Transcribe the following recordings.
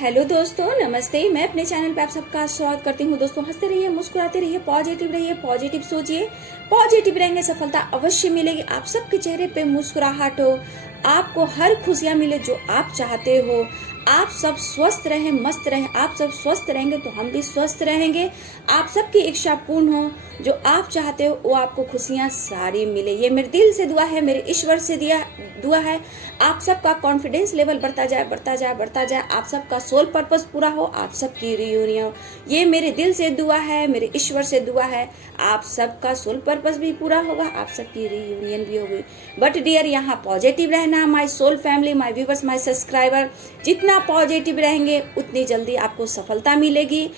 Hello दोस्तों, नमस्ते। मैं अपने चैनल पे आप सबका स्वागत करती हूँ। दोस्तों, हंसते रहिए, मुस्कुराते रहिए, पॉजिटिव सोचिए, पॉजिटिव रहेंगे, सफलता अवश्य मिलेगी। आप सबके चेहरे पे मुस्कुराहट हो, आपको हर खुशियाँ मिले जो आप चाहते हो। आप सब स्वस्थ रहें, मस्त रहें। आप सब स्वस्थ रहेंगे तो हम भी स्वस्थ रहेंगे। आप सबकी इच्छा पूर्ण हो, जो आप चाहते हो वो आपको खुशियाँ सारी मिले। ये मेरे दिल से दुआ है, मेरे ईश्वर से दुआ है। आप सबका कॉन्फिडेंस लेवल बढ़ता जाए, बढ़ता जाए, बढ़ता जाए। आप सबका सोल पर्पस पूरा हो, आप सबकी रियूनियन हो। ये मेरे दिल से दुआ है, मेरे ईश्वर से दुआ है। आप सबका सोल पर्पस भी पूरा होगा, आप सबकी रियूनियन भी होगी। बट डियर, यहाँ पॉजिटिव रहना। My soul family, my viewers, my subscriber, जितना पॉजिटिव रहेंगे उतनी जल्दी आपको सफलता मिलेगी।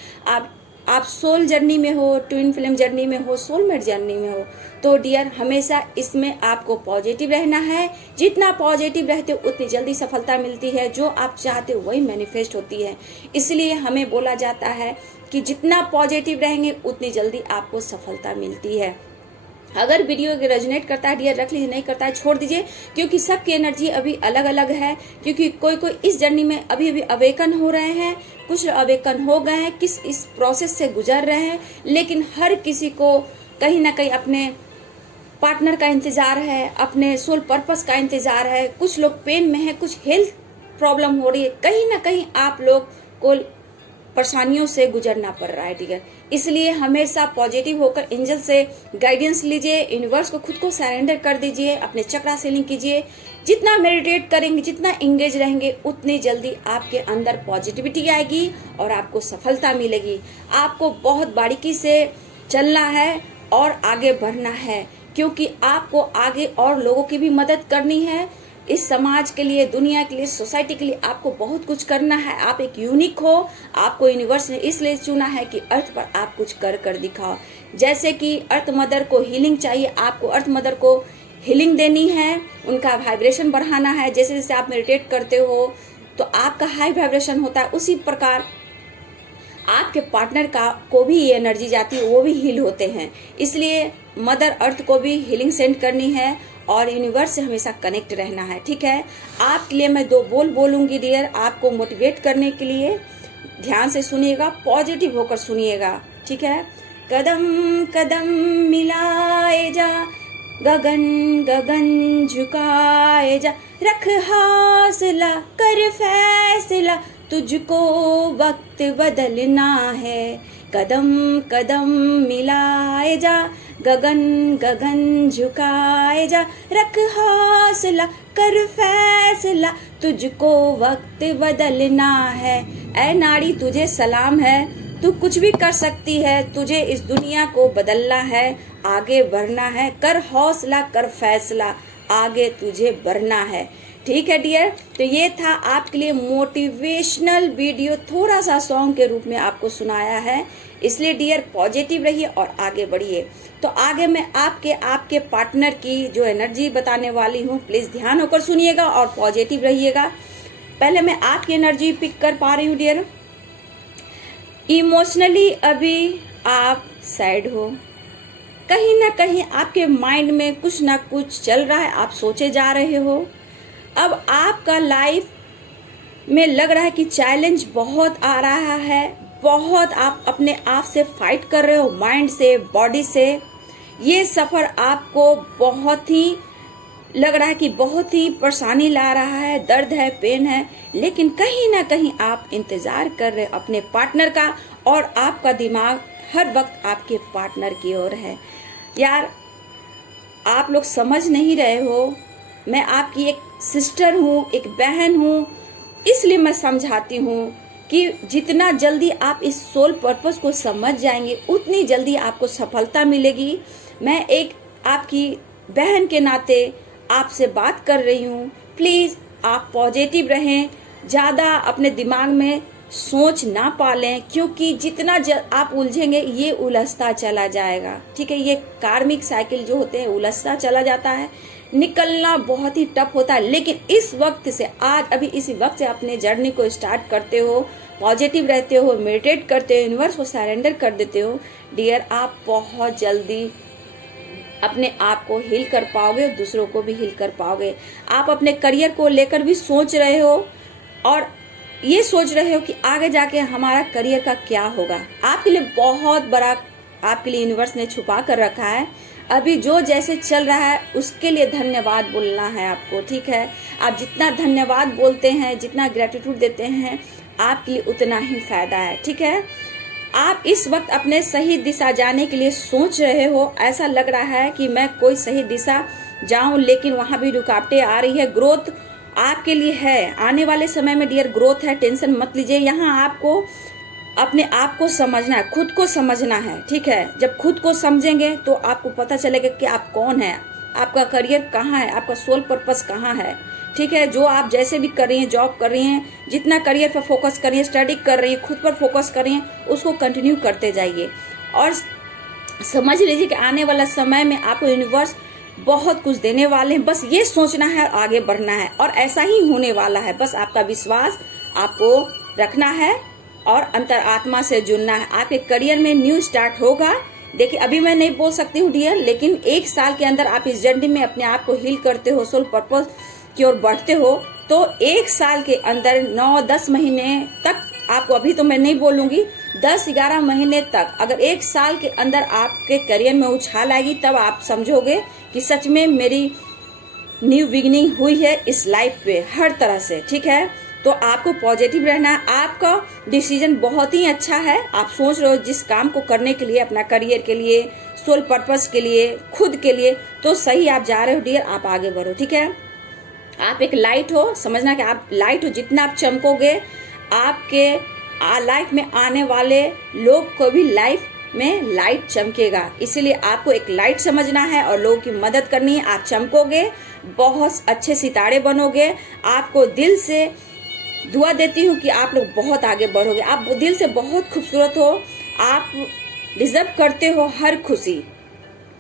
आप सोल जर्नी में हो, ट्विन फ्लेम जर्नी में हो, सोलमेट जर्नी में हो, तो डियर हमेशा इसमें आपको पॉजिटिव रहना है। जितना पॉजिटिव रहते हो उतनी जल्दी सफलता मिलती है। जो आप चाहते हो वही मैनिफेस्ट होती है। इसलिए हमें बोला जाता है कि जितना पॉजिटिव रहेंगे उतनी जल्दी आपको सफलता मिलती है। अगर वीडियो रेजोनेट करता है डियर रख लीजिए, नहीं करता है छोड़ दीजिए, क्योंकि सबकी एनर्जी अभी अलग अलग है। क्योंकि कोई कोई इस जर्नी में अभी अवेकन हो रहे हैं, कुछ अवेकन हो गए हैं, किस इस प्रोसेस से गुजर रहे हैं। लेकिन हर किसी को कहीं ना कहीं अपने पार्टनर का इंतजार है, अपने सोल पर्पस का इंतजार है। कुछ लोग पेन में है, कुछ हेल्थ प्रॉब्लम हो रही है, कहीं ना कहीं आप लोग को परेशानियों से गुजरना पड़ रहा है डियर। इसलिए हमेशा पॉजिटिव होकर एंजल से गाइडेंस लीजिए, यूनिवर्स को खुद को सरेंडर कर दीजिए, अपने चक्रा सीलिंग कीजिए। जितना मेडिटेट करेंगे, जितना एंगेज रहेंगे, उतनी जल्दी आपके अंदर पॉजिटिविटी आएगी और आपको सफलता मिलेगी। आपको बहुत बारीकी से चलना है और आगे बढ़ना है, क्योंकि आपको आगे और लोगों की भी मदद करनी है। इस समाज के लिए, दुनिया के लिए, सोसाइटी के लिए आपको बहुत कुछ करना है। आप एक यूनिक हो। आपको यूनिवर्स ने इसलिए चुना है कि अर्थ पर आप कुछ कर दिखाओ। जैसे कि अर्थ मदर को हीलिंग चाहिए, आपको अर्थ मदर को हीलिंग देनी है, उनका वाइब्रेशन बढ़ाना है। जैसे जैसे आप मेडिटेट करते हो तो आपका हाई वाइब्रेशन होता है, उसी प्रकार आपके पार्टनर को भी ये एनर्जी जाती है, वो भी हील होते हैं। इसलिए मदर अर्थ को भी हीलिंग सेंड करनी है और यूनिवर्स से हमेशा कनेक्ट रहना है। ठीक है, आपके लिए मैं 2 बोल बोलूंगी डियर, आपको मोटिवेट करने के लिए। ध्यान से सुनिएगा, पॉजिटिव होकर सुनिएगा। ठीक है। कदम कदम मिलाए जा, गगन गगन झुकाए जा, रख हौसला, कर फैसला, तुझको वक्त बदलना है। कदम कदम मिलाए जा, गगन गगन झुकाए जा, रख हौसला, कर फैसला, तुझको वक्त बदलना है। ऐ नारी, तुझे सलाम है, तू कुछ भी कर सकती है। तुझे इस दुनिया को बदलना है, आगे बढ़ना है। कर हौसला, कर फैसला, आगे तुझे बढ़ना है। ठीक है डियर, तो ये था आपके लिए मोटिवेशनल वीडियो, थोड़ा सा सॉन्ग के रूप में आपको सुनाया है। इसलिए डियर पॉजिटिव रहिए और आगे बढ़िए। तो आगे मैं आपके पार्टनर की जो एनर्जी बताने वाली हूँ, प्लीज ध्यान होकर सुनिएगा और पॉजिटिव रहिएगा। पहले मैं आपकी एनर्जी पिक कर पा रही हूँ डियर। इमोशनली अभी आप सैड हो, कहीं ना कहीं आपके माइंड में कुछ ना कुछ चल रहा है, आप सोचे जा रहे हो। अब आपका लाइफ में लग रहा है कि चैलेंज बहुत आ रहा है, बहुत आप अपने आप से फाइट कर रहे हो, माइंड से, बॉडी से। ये सफर आपको बहुत ही लग रहा है कि बहुत ही परेशानी ला रहा है, दर्द है, पेन है। लेकिन कहीं ना कहीं आप इंतजार कर रहे हो अपने पार्टनर का, और आपका दिमाग हर वक्त आपके पार्टनर की ओर है। यार, आप लोग समझ नहीं रहे हो, मैं आपकी एक सिस्टर हूँ, एक बहन हूँ, इसलिए मैं समझाती हूँ कि जितना जल्दी आप इस सोल पर्पस को समझ जाएंगे उतनी जल्दी आपको सफलता मिलेगी। मैं एक आपकी बहन के नाते आपसे बात कर रही हूँ। प्लीज आप पॉजिटिव रहें, ज्यादा अपने दिमाग में सोच ना पालें, क्योंकि जितना आप उलझेंगे ये उलझता चला जाएगा। ठीक है, ये कार्मिक साइकिल जो होते हैं उलझता चला जाता है, निकलना बहुत ही टफ होता है। लेकिन इस वक्त से, आज अभी इसी वक्त से अपने जर्नी को स्टार्ट करते हो, पॉजिटिव रहते हो, मेडिटेट करते हो, यूनिवर्स को सरेंडर कर देते हो डियर, आप बहुत जल्दी अपने आप को हील कर पाओगे और दूसरों को भी हील कर पाओगे। आप अपने करियर को लेकर भी सोच रहे हो और ये सोच रहे हो कि आगे जाके हमारा करियर का क्या होगा। आपके लिए बहुत बड़ा, आपके लिए यूनिवर्स ने छुपा कर रखा है। अभी जो जैसे चल रहा है उसके लिए धन्यवाद बोलना है आपको, ठीक है। आप जितना धन्यवाद बोलते हैं, जितना ग्रेटिट्यूड देते हैं, आपके लिए उतना ही फायदा है, ठीक है। आप इस वक्त अपने सही दिशा जाने के लिए सोच रहे हो। ऐसा लग रहा है कि मैं कोई सही दिशा जाऊं, लेकिन वहां भी रुकावटें आ रही है। ग्रोथ आपके लिए है, आने वाले समय में डियर ग्रोथ है, टेंशन मत लीजिए। यहाँ आपको अपने आप को समझना है, खुद को समझना है, ठीक है। जब खुद को समझेंगे तो आपको पता चलेगा कि आप कौन है, आपका करियर कहाँ है, आपका सोल पर्पस कहाँ है, ठीक है। जो आप जैसे भी कर रही हैं, जॉब कर रही हैं, जितना करियर पर फोकस कर रही हैं, स्टडी कर रही हैं, खुद पर फोकस कर रही हैं, उसको कंटिन्यू करते जाइए। और समझ लीजिए कि आने वाला समय में आपको यूनिवर्स बहुत कुछ देने वाले हैं। बस ये सोचना है और आगे बढ़ना है, और ऐसा ही होने वाला है। बस आपका विश्वास आपको रखना है और अंतर आत्मा से जुड़ना है। आपके करियर में न्यू स्टार्ट होगा। देखिए, अभी मैं नहीं बोल सकती हूँ डियर, लेकिन 1 साल के अंदर आप इस जर्नी में अपने आप को हील करते हो, सोल पर्पस की ओर बढ़ते हो, तो 1 साल के अंदर 9-10 महीने तक आपको, अभी तो मैं नहीं बोलूंगी, 10-11 महीने तक, अगर 1 साल के अंदर आपके करियर में उछाल आएगी, तब आप समझोगे कि सच में मेरी न्यू बिगिनिंग हुई है इस लाइफ पे हर तरह से, ठीक है। तो आपको पॉजिटिव रहना है। आपका डिसीजन बहुत ही अच्छा है। आप सोच रहे हो जिस काम को करने के लिए, अपना करियर के लिए, सोल पर्पस के लिए, खुद के लिए, तो सही आप जा रहे हो डियर। आप आगे बढ़ो, ठीक है। आप एक लाइट हो, समझना कि आप लाइट हो। जितना आप चमकोगे, आपके लाइफ में आने वाले लोग को भी लाइफ में लाइट चमकेगा। इसीलिए आपको एक लाइट समझना है और लोगों की मदद करनी है। आप चमकोगे, बहुत अच्छे सितारे बनोगे। आपको दिल से दुआ देती हूँ कि आप लोग बहुत आगे बढ़ोगे। आप दिल से बहुत खूबसूरत हो, आप डिजर्व करते हो हर खुशी,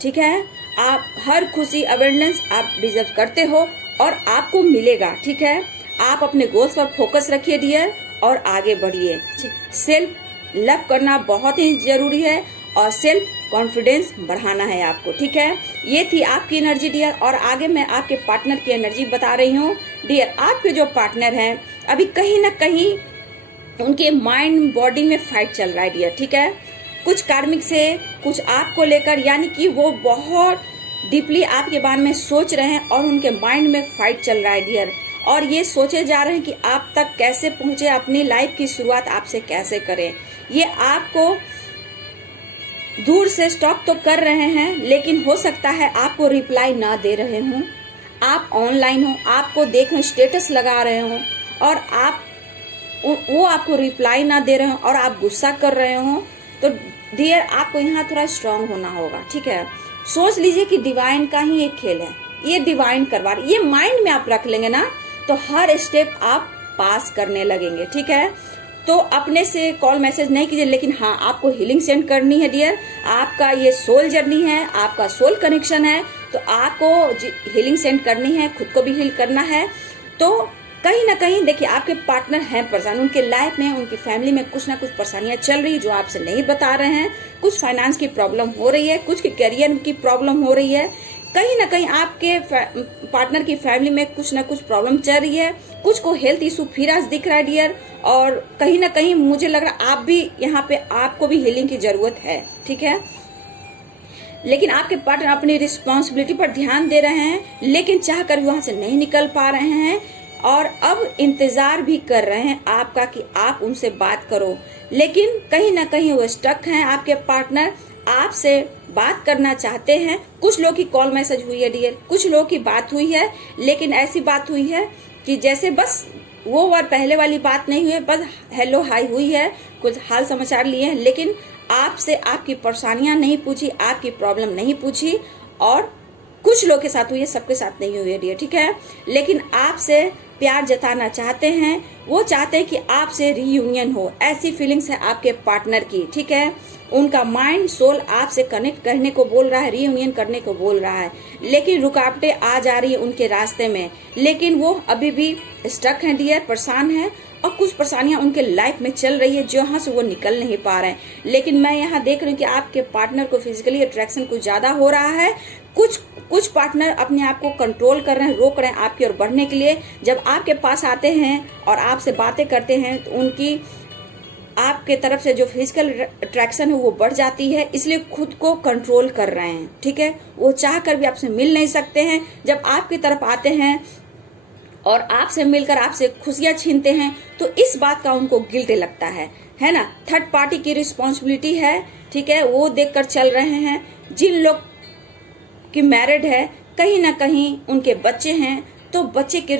ठीक है। आप हर खुशी, अवेयरनेस आप डिजर्व करते हो और आपको मिलेगा, ठीक है। आप अपने गोल्स पर फोकस रखिए डियर और आगे बढ़िए। सेल्फ लव करना बहुत ही जरूरी है और सेल्फ कॉन्फिडेंस बढ़ाना है आपको, ठीक है। ये थी आपकी एनर्जी डियर। और आगे मैं आपके पार्टनर की एनर्जी बता रही हूँ डियर। आपके जो पार्टनर हैं, अभी कहीं ना कहीं उनके माइंड बॉडी में फाइट चल रहा है डियर, ठीक है। कुछ कार्मिक से, कुछ आपको लेकर, यानी कि वो बहुत डीपली आपके बारे में सोच रहे हैं और उनके माइंड में फाइट चल रहा है डियर। और ये सोचे जा रहे हैं कि आप तक कैसे पहुंचे, अपनी लाइफ की शुरुआत आपसे कैसे करें। ये आपको दूर से स्टॉक तो कर रहे हैं, लेकिन हो सकता है आपको रिप्लाई ना दे रहे हों। आप ऑनलाइन हो, आपको देख रहे, स्टेटस लगा रहे हो और वो आपको रिप्लाई ना दे रहे हो और आप गुस्सा कर रहे हो, तो डियर आपको यहाँ थोड़ा स्ट्रांग होना होगा, ठीक है। सोच लीजिए कि डिवाइन का ही एक खेल है, ये डिवाइन करवा रही, ये माइंड में आप रख लेंगे ना, तो हर स्टेप आप पास करने लगेंगे, ठीक है। तो अपने से कॉल मैसेज नहीं कीजिए, लेकिन हाँ, आपको हीलिंग सेंड करनी है डियर। आपका ये सोल जर्नी है, आपका सोल कनेक्शन है, तो आपको हीलिंग सेंड करनी है, खुद को भी हील करना है। तो कहीं ना कहीं देखिए, आपके पार्टनर हैं परेशान, उनके लाइफ में, उनकी फैमिली में कुछ ना कुछ परेशानियां चल रही जो आपसे नहीं बता रहे हैं। कुछ फाइनेंस की प्रॉब्लम हो रही है, कुछ की करियर की प्रॉब्लम हो रही है। कहीं ना कहीं आपके पार्टनर की फैमिली में कुछ ना कुछ प्रॉब्लम चल रही है। कुछ को हेल्थ इशू फिर आज दिख रहा है डियर। और कहीं ना कहीं मुझे लग रहा है आप भी यहाँ पे, आपको भी हीलिंग की जरूरत है, ठीक है। लेकिन आपके पार्टनर अपनी रिस्पॉन्सिबिलिटी पर ध्यान दे रहे हैं, लेकिन चाह कर भी वहां से नहीं निकल पा रहे हैं और अब इंतजार भी कर रहे हैं आपका कि आप उनसे बात करो। लेकिन कहीं ना कहीं वो स्टक हैं। आपके पार्टनर आपसे बात करना चाहते हैं। कुछ लोग की कॉल मैसेज हुई है डियर, कुछ लोग की बात हुई है, लेकिन ऐसी बात हुई है कि जैसे बस वो बार पहले वाली बात नहीं हुई है, बस हेलो हाय हुई है, कुछ हाल समाचार लिए हैं, लेकिन आपसे आपकी परेशानियां नहीं पूछी, आपकी प्रॉब्लम नहीं पूछी। और कुछ लोग के साथ हुई है, सबके साथ नहीं हुई है डियर, ठीक है। लेकिन आपसे प्यार जताना चाहते हैं, वो चाहते हैं कि आपसे रीयूनियन हो। ऐसी फीलिंग्स है आपके पार्टनर की, ठीक है। उनका माइंड सोल आपसे कनेक्ट करने को बोल रहा है, रीयूनियन करने को बोल रहा है, लेकिन रुकावटें आ जा रही है उनके रास्ते में। लेकिन वो अभी भी स्टक हैं डियर, परेशान हैं और कुछ परेशानियां उनके लाइफ में चल रही है जहां से वो निकल नहीं पा रहे हैं। लेकिन मैं यहाँ देख रही हूँ कि आपके पार्टनर को फिजिकली अट्रैक्शन कुछ ज्यादा हो रहा है। कुछ पार्टनर अपने आप को कंट्रोल कर रहे हैं, रोक रहे हैं आपकी ओर बढ़ने के लिए। जब आपके पास आते हैं और आपसे बातें करते हैं तो उनकी आपके तरफ से जो फिजिकल अट्रैक्शन है वो बढ़ जाती है, इसलिए खुद को कंट्रोल कर रहे हैं। ठीक है, वो चाह कर भी आपसे मिल नहीं सकते हैं। जब आपकी तरफ आते हैं और आपसे मिलकर आपसे खुशियां छीनते हैं तो इस बात का उनको गिल्ट लगता है ना। थर्ड पार्टी की रिस्पॉन्सिबिलिटी है, ठीक है, वो देखकर चल रहे हैं। जिन लोग की मैरिड है, कहीं ना कहीं उनके बच्चे हैं, तो बच्चे की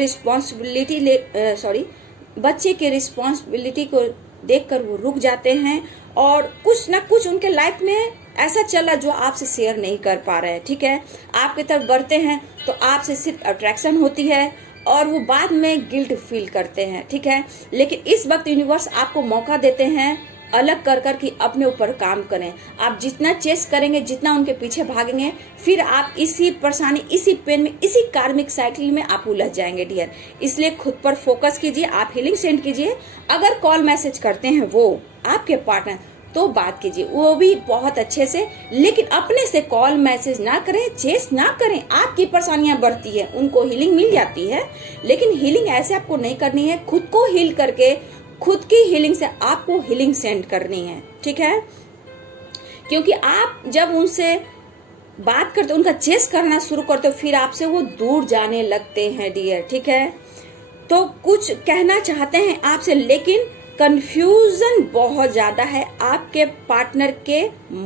रिस्पॉन्सिबिलिटी को देखकर वो रुक जाते हैं और कुछ ना कुछ उनके लाइफ में ऐसा चला जो आपसे शेयर नहीं कर पा रहे हैं। ठीक है, आपकी तरफ बढ़ते हैं तो आपसे सिर्फ अट्रैक्शन होती है और वो बाद में गिल्ट फील करते हैं। ठीक है, लेकिन इस वक्त यूनिवर्स आपको मौका देते हैं अलग कर कर कि अपने ऊपर काम करें। आप जितना चेस करेंगे, जितना उनके पीछे भागेंगे, फिर आप इसी परेशानी, इसी पेन में, इसी कार्मिक साइकिल में आप उलझ जाएंगे डियर। इसलिए खुद पर फोकस कीजिए, आप हीलिंग सेंड कीजिए। अगर कॉल मैसेज करते हैं वो आपके पार्टनर तो बात कीजिए, वो भी बहुत अच्छे से, लेकिन अपने से कॉल मैसेज ना करें, चेस ना करें। आपकी परेशानियां बढ़ती है, उनको हीलिंग मिल जाती है, लेकिन हीलिंग ऐसे आपको नहीं करनी है। खुद को हील करके, खुद की हीलिंग से आपको हीलिंग सेंड करनी है। ठीक है, क्योंकि आप जब उनसे बात करते, उनका चेस करना शुरू करते हो, फिर आपसे वो दूर जाने लगते हैं डियर। ठीक है, तो कुछ कहना चाहते हैं आपसे, लेकिन कंफ्यूजन बहुत ज्यादा है आपके पार्टनर के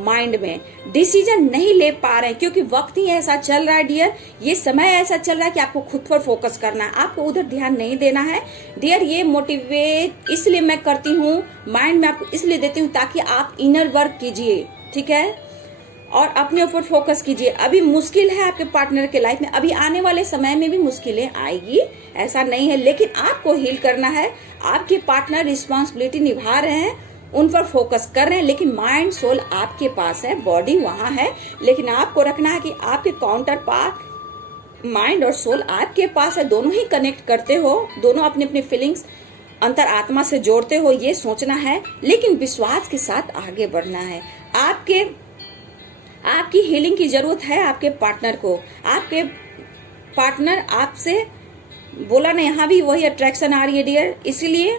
माइंड में। डिसीजन नहीं ले पा रहे हैं क्योंकि वक्त ही ऐसा चल रहा है डियर, ये समय ऐसा चल रहा है कि आपको खुद पर फोकस करना है, आपको उधर ध्यान नहीं देना है डियर। ये मोटिवेट इसलिए मैं करती हूँ, माइंड में आपको इसलिए देती हूँ ताकि आप इनर वर्क कीजिए। ठीक है, और अपने ऊपर फोकस कीजिए। अभी मुश्किल है आपके पार्टनर के लाइफ में, अभी आने वाले समय में भी मुश्किलें आएगी, ऐसा नहीं है, लेकिन आपको हील करना है। आपके पार्टनर रिस्पॉन्सिबिलिटी निभा रहे हैं, उन पर फोकस कर रहे हैं, लेकिन माइंड सोल आपके पास है, बॉडी वहां है, लेकिन आपको रखना है कि आपके काउंटर पार्ट माइंड और सोल आपके पास है, दोनों ही कनेक्ट करते हो, दोनों अपनी अपनी फीलिंग्स अंतर आत्मा से जोड़ते हो, ये सोचना है, लेकिन विश्वास के साथ आगे बढ़ना है। आपकी हीलिंग की जरूरत है आपके पार्टनर को। आपके पार्टनर आपसे बोला ना, यहाँ भी वही अट्रैक्शन आ रही है डियर, इसलिए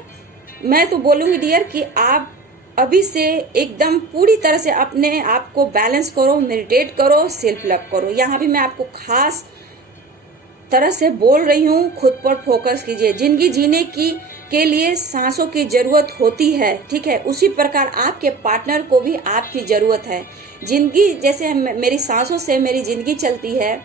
मैं तो बोलूंगी डियर कि आप अभी से एकदम पूरी तरह से अपने आप को बैलेंस करो, मेडिटेट करो, सेल्फ लव करो। यहाँ भी मैं आपको खास तरह से बोल रही हूँ, खुद पर फोकस कीजिए। जिंदगी जीने के लिए सांसों की जरूरत होती है, ठीक है, उसी प्रकार आपके पार्टनर को भी आपकी जरूरत है। जिंदगी जैसे मेरी सांसों से मेरी जिंदगी चलती है,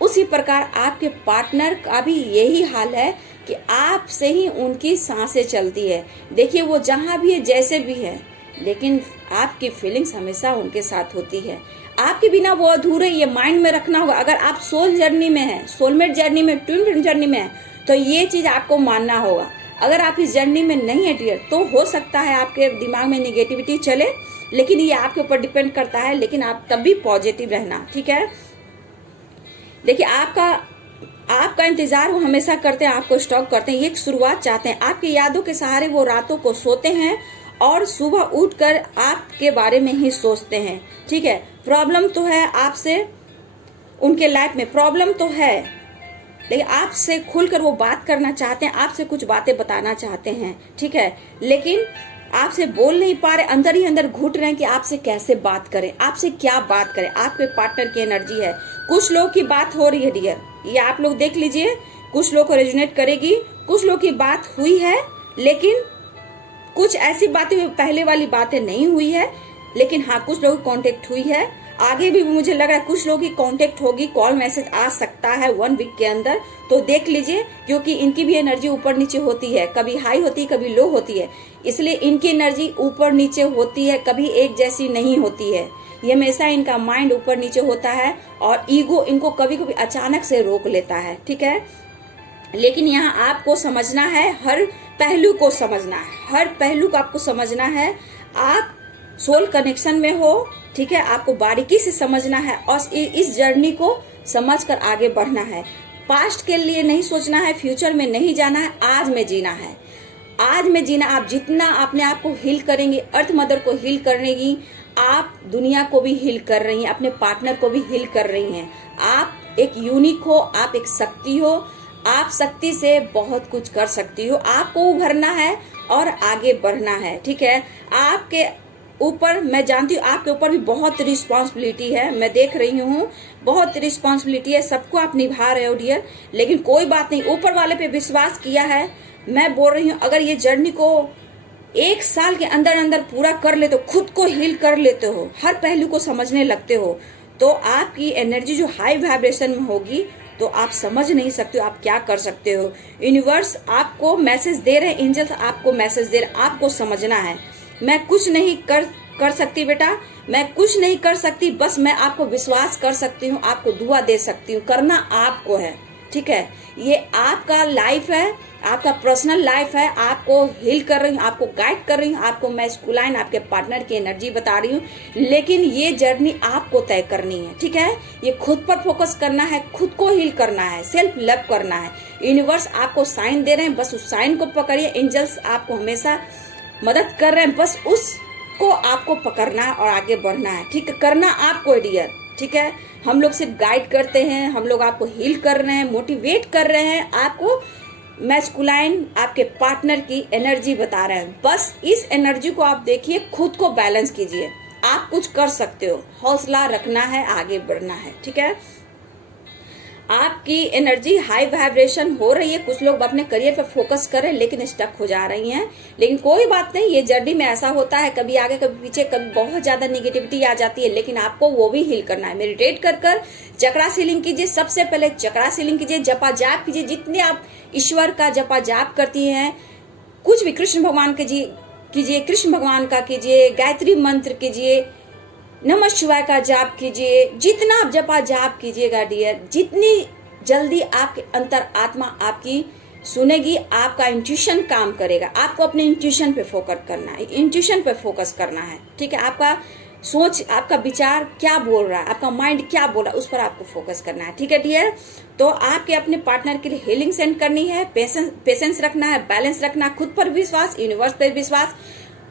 उसी प्रकार आपके पार्टनर का भी यही हाल है कि आपसे ही उनकी सांसें चलती है। देखिए, वो जहाँ भी है, जैसे भी है, लेकिन आपकी फीलिंग्स हमेशा उनके साथ होती है। आपके बिना वो अधूरे, ये माइंड में रखना होगा। अगर आप सोल जर्नी में हैं, सोलमेट जर्नी में, ट्विन जर्नी में हैं, तो ये चीज आपको मानना होगा। अगर आप इस जर्नी में नहीं है डियर, तो हो सकता है आपके दिमाग में निगेटिविटी चले, लेकिन ये आपके ऊपर डिपेंड करता है, लेकिन आप तब भी पॉजिटिव रहना। ठीक है, देखिए, आपका इंतजार वो हमेशा करते हैं, आपको स्टॉक करते हैं, ये एक शुरुआत चाहते हैं। आपकी यादों के सहारे वो रातों को सोते हैं और सुबह उठकर आपके बारे में ही सोचते हैं। ठीक है, प्रॉब्लम तो है आपसे, उनके लाइफ में प्रॉब्लम तो है, लेकिन आपसे खुलकर वो बात करना चाहते हैं, आपसे कुछ बातें बताना चाहते हैं। ठीक है, लेकिन आपसे बोल नहीं पा रहे, अंदर ही अंदर घुट रहे हैं कि आपसे कैसे बात करें, आपसे क्या बात करें। आपके पार्टनर की एनर्जी है, कुछ लोग की बात हो रही है डियर, ये आप लोग देख लीजिए, कुछ लोग को रेजोनेट करेगी, कुछ लोग की बात हुई है, लेकिन कुछ ऐसी बातें, पहले वाली बातें नहीं हुई है, लेकिन हाँ, कुछ लोग कांटेक्ट हुई है। आगे भी मुझे लग रहा है कुछ लोगों की कांटेक्ट होगी, कॉल मैसेज आ सकता है 1 वीक के अंदर, तो देख लीजिए, क्योंकि इनकी भी एनर्जी ऊपर नीचे होती है, कभी हाई होती है, कभी लो होती है, इसलिए इनकी एनर्जी ऊपर नीचे होती है, कभी एक जैसी नहीं होती है। ये हमेशा इनका माइंड ऊपर नीचे होता है और ईगो इनको कभी कभी अचानक से रोक लेता है। ठीक है, लेकिन यहाँ आपको समझना है, हर पहलू को समझना है, हर पहलू को आपको समझना है। आप सोल कनेक्शन में हो, ठीक है, आपको बारीकी से समझना है और इस जर्नी को समझकर आगे बढ़ना है। पास्ट के लिए नहीं सोचना है, फ्यूचर में नहीं जाना है, आज में जीना है। आज में जीना। आप जितना अपने आप को हील करेंगे, अर्थ मदर को हील करेंगी, आप दुनिया को भी हील कर रही हैं, अपने पार्टनर को भी हील कर रही हैं। आप एक यूनिक हो, आप एक शक्ति हो, आप शक्ति से बहुत कुछ कर सकती हो। आपको उभरना है और आगे बढ़ना है, ठीक है। आपके ऊपर, मैं जानती हूँ आपके ऊपर भी बहुत रिस्पॉन्सिबिलिटी है, मैं देख रही हूँ बहुत रिस्पॉन्सिबिलिटी है, सबको आप निभा रहे हो डियर। लेकिन कोई बात नहीं, ऊपर वाले पे विश्वास किया है। मैं बोल रही हूँ अगर ये जर्नी को 1 साल के अंदर अंदर पूरा कर लेते हो, खुद को हील कर लेते हो, हर पहलू को समझने लगते हो, तो आपकी एनर्जी जो हाई वाइब्रेशन में होगी, तो आप समझ नहीं सकते हो आप क्या कर सकते हो। यूनिवर्स आपको मैसेज दे रहे हैं, एंजल्स आपको मैसेज दे रहे हैं, आपको समझना है। मैं कुछ नहीं कर सकती बेटा, मैं कुछ नहीं कर सकती, बस मैं आपको विश्वास कर सकती हूँ, आपको दुआ दे सकती हूँ, करना आपको है, ठीक है। ये आपका लाइफ है, आपका पर्सनल लाइफ है, आपको हील कर रही हूँ, आपको गाइड कर रही हूँ, आपको मैस्कुलाइन आपके पार्टनर की एनर्जी बता रही हूँ। लेकिन ये जर्नी आपको तय करनी है, ठीक है। ये खुद पर फोकस करना है, खुद को हील करना है, सेल्फ लव करना है। यूनिवर्स आपको साइन दे रहे हैं, बस उस साइन को पकड़िए। एंजल्स आपको हमेशा मदद कर रहे हैं, बस उसको आपको पकड़ना है और आगे बढ़ना है, ठीक है। करना आपको डियर, ठीक है। हम लोग सिर्फ गाइड करते हैं, हम लोग आपको हील कर रहे हैं, मोटिवेट कर रहे हैं, आपको मैस्कुलाइन आपके पार्टनर की एनर्जी बता रहे हैं। बस इस एनर्जी को आप देखिए, खुद को बैलेंस कीजिए, आप कुछ कर सकते हो, हौसला रखना है, आगे बढ़ना है, ठीक है। आपकी एनर्जी हाई वाइब्रेशन हो रही है। कुछ लोग अपने करियर पर फोकस कर रहे हैं लेकिन स्टक हो जा रही हैं, लेकिन कोई बात नहीं, ये जर्नी में ऐसा होता है, कभी आगे कभी पीछे, कभी बहुत ज्यादा निगेटिविटी आ जाती है, लेकिन आपको वो भी हील करना है। मेडिटेट कर चक्रा सीलिंग कीजिए, सबसे पहले चक्रा सीलिंग कीजिए, जपा जाप कीजिए, जितने आप ईश्वर का जपा जाप करती हैं, कुछ भी कृष्ण भगवान के कीजिए, कृष्ण भगवान का कीजिए, गायत्री मंत्र कीजिए, नमः शिवाय का जाप कीजिए, जितना आप जपा जाप कीजिएगा डियर, जितनी जल्दी आपके अंतर आत्मा आपकी सुनेगी, आपका इंट्यूशन काम करेगा। आपको अपने इंट्यूशन पे फोकस करना है, इंट्यूशन पे फोकस करना है, ठीक है। आपका सोच, आपका विचार क्या बोल रहा है, आपका माइंड क्या बोल रहा है, उस पर आपको फोकस करना है, ठीक है डियर। तो आपके अपने पार्टनर के लिए हीलिंग सेंड करनी है, पेशेंस रखना है, बैलेंस रखना, खुद पर विश्वास, यूनिवर्स पर विश्वास।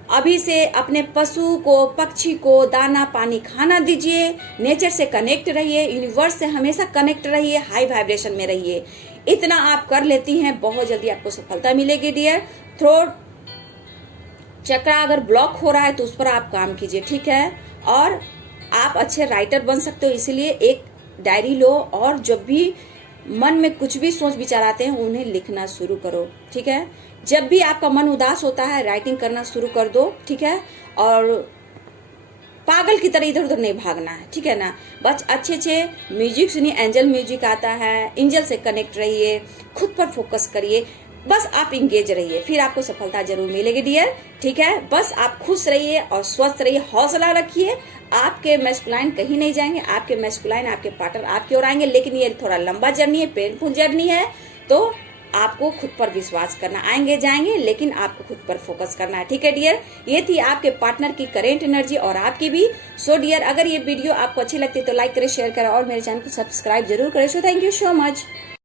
अभी से अपने पशु को, पक्षी को दाना पानी खाना दीजिए, नेचर से कनेक्ट रहिए, यूनिवर्स से हमेशा कनेक्ट रहिए, हाई वाइब्रेशन में रहिए। इतना आप कर लेती हैं, बहुत जल्दी आपको सफलता मिलेगी डियर। थ्रोट चक्रा अगर ब्लॉक हो रहा है तो उस पर आप काम कीजिए, ठीक है। और आप अच्छे राइटर बन सकते हो, इसीलिए एक डायरी लो और जब भी मन में कुछ भी सोच विचार आते हैं उन्हें लिखना शुरू करो, ठीक है। जब भी आपका मन उदास होता है राइटिंग करना शुरू कर दो, ठीक है। और पागल की तरह इधर उधर नहीं भागना है, ठीक है ना। बस अच्छे म्यूजिक सुनिए, एंजल म्यूजिक आता है, एंजल से कनेक्ट रहिए, खुद पर फोकस करिए, बस आप इंगेज रहिए, फिर आपको सफलता जरूर मिलेगी डियर, ठीक है। बस आप खुश रहिए और स्वस्थ रहिए, हौसला रखिए। आपके मैस्कुलाइन कहीं नहीं जाएंगे, आपके मैस्कुलाइन आपके पार्टनर आपकी ओर आएंगे। लेकिन ये थोड़ा लंबा जर्नी है, पेनफुल जर्नी है, तो आपको खुद पर विश्वास करना, आएंगे जाएंगे लेकिन आपको खुद पर फोकस करना है, ठीक है डियर। ये थी आपके पार्टनर की करेंट एनर्जी और आपकी भी। सो डियर, अगर ये वीडियो आपको अच्छी लगती है तो लाइक करें, शेयर करें और मेरे चैनल को सब्सक्राइब जरूर करें। So thank you so much.